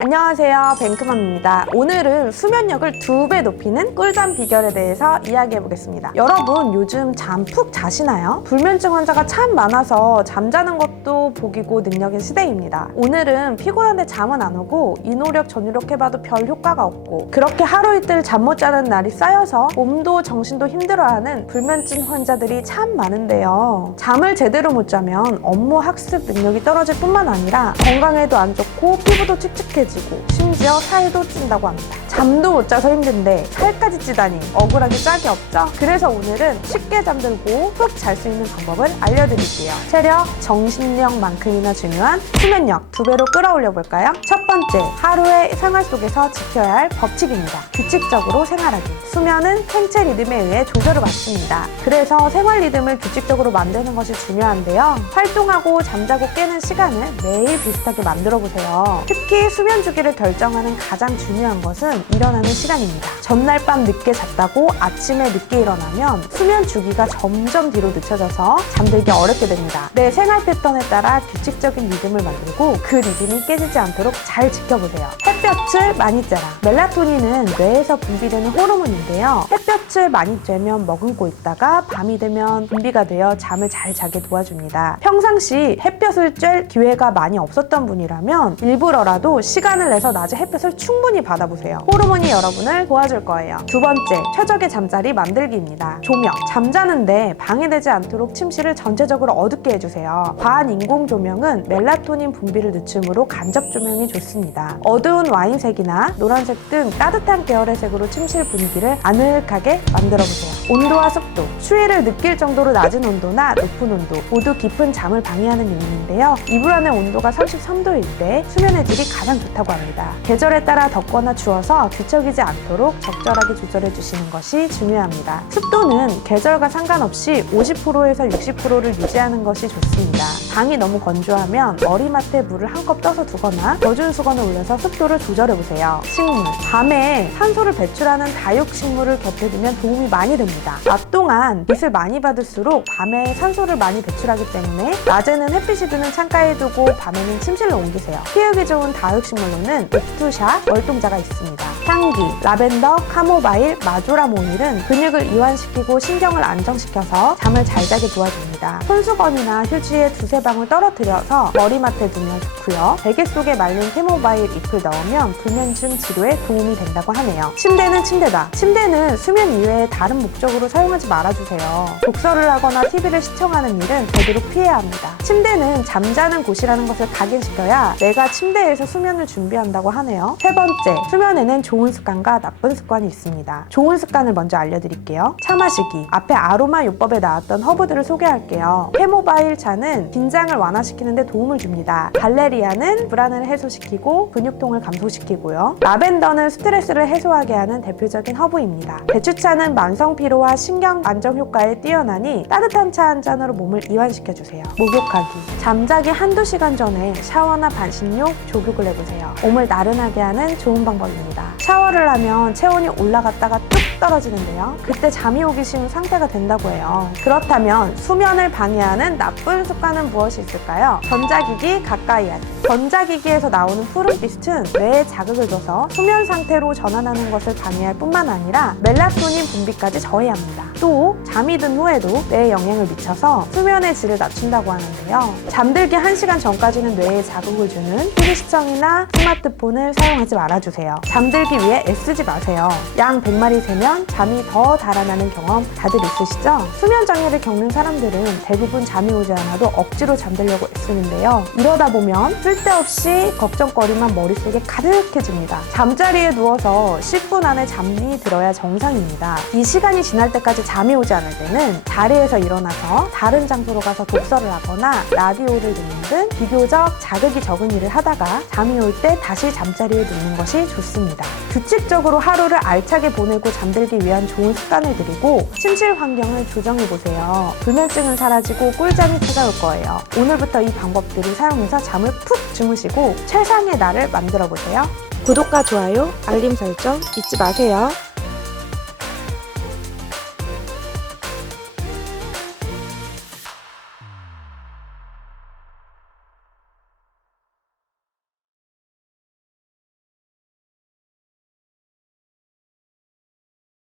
안녕하세요, 뱅크맘입니다. 오늘은 수면력을 2배 높이는 꿀잠 비결에 대해서 이야기해보겠습니다. 여러분, 요즘 잠 푹 자시나요? 불면증 환자가 참 많아서 잠자는 것도 복이고 능력인 시대입니다. 오늘은 피곤한데 잠은 안 오고 이노력 저노력 해봐도 별 효과가 없고 그렇게 하루 이틀 잠 못 자는 날이 쌓여서 몸도 정신도 힘들어하는 불면증 환자들이 참 많은데요. 잠을 제대로 못 자면 업무 학습 능력이 떨어질 뿐만 아니라 건강에도 안 좋고 피부도 칙칙해지고 심지어 살도 찐다고 합니다. 잠도 못 자서 힘든데 살까지 찌다니 억울하기 짝이 없죠? 그래서 오늘은 쉽게 잠들고 푹 잘 수 있는 방법을 알려드릴게요. 체력, 정신력만큼이나 중요한 수면력 2배로 끌어올려 볼까요? 첫 번째, 하루의 생활 속에서 지켜야 할 법칙입니다. 규칙적으로 생활하기. 수면은 생체 리듬에 의해 조절을 맞춥니다. 그래서 생활 리듬을 규칙적으로 만드는 것이 중요한데요. 활동하고 잠자고 깨는 시간을 매일 비슷하게 만들어 보세요. 특히 수면 주기를 결정하는 가장 중요한 것은 일어나는 시간입니다. 전날 밤 늦게 잤다고 아침에 늦게 일어나면 수면 주기가 점점 뒤로 늦춰져서 잠들기 어렵게 됩니다. 내 생활 패턴에 따라 규칙적인 리듬을 만들고 그 리듬이 깨지지 않도록 잘 지켜보세요. 햇볕을 많이 쬐라. 멜라토닌은 뇌에서 분비되는 호르몬인데요. 햇볕을 많이 쬐면 머금고 있다가 밤이 되면 분비가 되어 잠을 잘 자게 도와줍니다. 평상시 햇볕을 쬐 기회가 많이 없었던 분이라면 일부러라도 시간을 내서 낮에 햇볕을 충분히 받아보세요. 호르몬이 여러분을 도와줄 거예요. 두 번째, 최적의 잠자리 만들기입니다. 조명. 잠자는데 방해되지 않도록 침실을 전체적으로 어둡게 해주세요. 과한 인공 조명은 멜라토닌 분비를 늦추므로 간접 조명이 좋습니다. 어두운 와인색이나 노란색 등 따뜻한 계열의 색으로 침실 분위기를 아늑하게 만들어보세요. 온도와 습도. 추위를 느낄 정도로 낮은 온도나 높은 온도 모두 깊은 잠을 방해하는 요인인데요. 이불 안의 온도가 33도일 때 수면의 질이 가장 좋다고 합니다. 계절에 따라 덥거나 추워서 뒤척이지 않도록 적절하게 조절해 주시는 것이 중요합니다. 습도는 계절과 상관없이 50%에서 60%를 유지하는 것이 좋습니다. 방이 너무 건조하면 머리맡에 물을 한 컵 떠서 두거나 젖은 수건을 올려서 습도를 조절해 보세요. 식물. 밤에 산소를 배출하는 다육식물을 곁에 두면 도움이 많이 됩니다. 낮 동안 빛을 많이 받을수록 밤에 산소를 많이 배출하기 때문에 낮에는 햇빛이 드는 창가에 두고 밤에는 침실로 옮기세요. 키우기 좋은 다육식물로는 옥투샤, 월동자가 있습니다. 향기. 라벤더, 카모바일, 마조람 오일은 근육을 이완시키고 신경을 안정시켜서 잠을 잘 자게 도와줍니다. 손수건이나 휴지에 두세 방울 떨어뜨려서 머리맡에 두면 좋고요. 베개 속에 말린 캐모바일 잎을 넣으면 불면증 치료에 도움이 된다고 하네요. 침대는 침대다. 침대는 수면 이외에 다른 목적으로 사용하지 말아주세요. 독서를 하거나 TV를 시청하는 일은 되도록 피해야 합니다. 침대는 잠자는 곳이라는 것을 각인시켜야 내가 침대에서 수면을 준비한다고 하네요. 세 번째, 수면에는 좋은 습관과 나쁜 습관이 있습니다. 좋은 습관을 먼저 알려드릴게요. 차 마시기. 앞에 아로마 요법에 나왔던 허브들을 소개할게요. 캐모바일 차는 긴장을 완화시키는 데 도움을 줍니다. 발레리아는 불안을 해소시키고 근육통을 감소시키고요. 라벤더는 스트레스를 해소하게 하는 대표적인 허브입니다. 대추차는 만성 피로와 신경 안정 효과에 뛰어나니 따뜻한 차 한 잔으로 몸을 이완시켜주세요. 목욕하기. 잠자기 한두 시간 전에 샤워나 반신욕, 족욕을 해보세요. 몸을 나른하게 하는 좋은 방법입니다. 샤워를 하면 체온이 올라갔다가 뚝 떨어지는데요. 그때 잠이 오기 쉬운 상태가 된다고 해요. 그렇다면 수면을 방해하는 나쁜 습관은 무엇이 있을까요? 전자기기 가까이 하기. 전자기기에서 나오는 푸른빛은 뇌에 자극을 줘서 수면 상태로 전환하는 것을 방해할 뿐만 아니라 멜라토닌 분비까지 저해합니다. 또 잠이 든 후에도 뇌에 영향을 미쳐서 수면의 질을 낮춘다고 하는데요. 잠들기 1시간 전까지는 뇌에 자극을 주는 TV 시청이나 스마트폰을 사용하지 말아주세요. 잠들기 위해 애쓰지 마세요. 양 100마리 세면 잠이 더 달아나는 경험 다들 있으시죠? 수면 장애를 겪는 사람들은 대부분 잠이 오지 않아도 억지로 잠들려고 애쓰는데요. 이러다 보면 쓸데없이 걱정거리만 머릿속에 가득해집니다. 잠자리에 누워서 10분 안에 잠이 들어야 정상입니다. 이 시간이 지날 때까지 잠이 오지 않을 때는 자리에서 일어나서 다른 장소로 가서 독서를 하거나 라디오를 듣는 등 비교적 자극이 적은 일을 하다가 잠이 올 때 다시 잠자리에 눕는 것이 좋습니다. 규칙적으로 하루를 알차게 보내고 잠들기 위한 좋은 습관을 들이고 침실 환경을 조정해보세요. 불면증은 사라지고 꿀잠이 찾아올 거예요. 오늘부터 이 방법들을 사용해서 잠을 푹 주무시고 최상의 날을 만들어보세요. 구독과 좋아요, 알림 설정 잊지 마세요.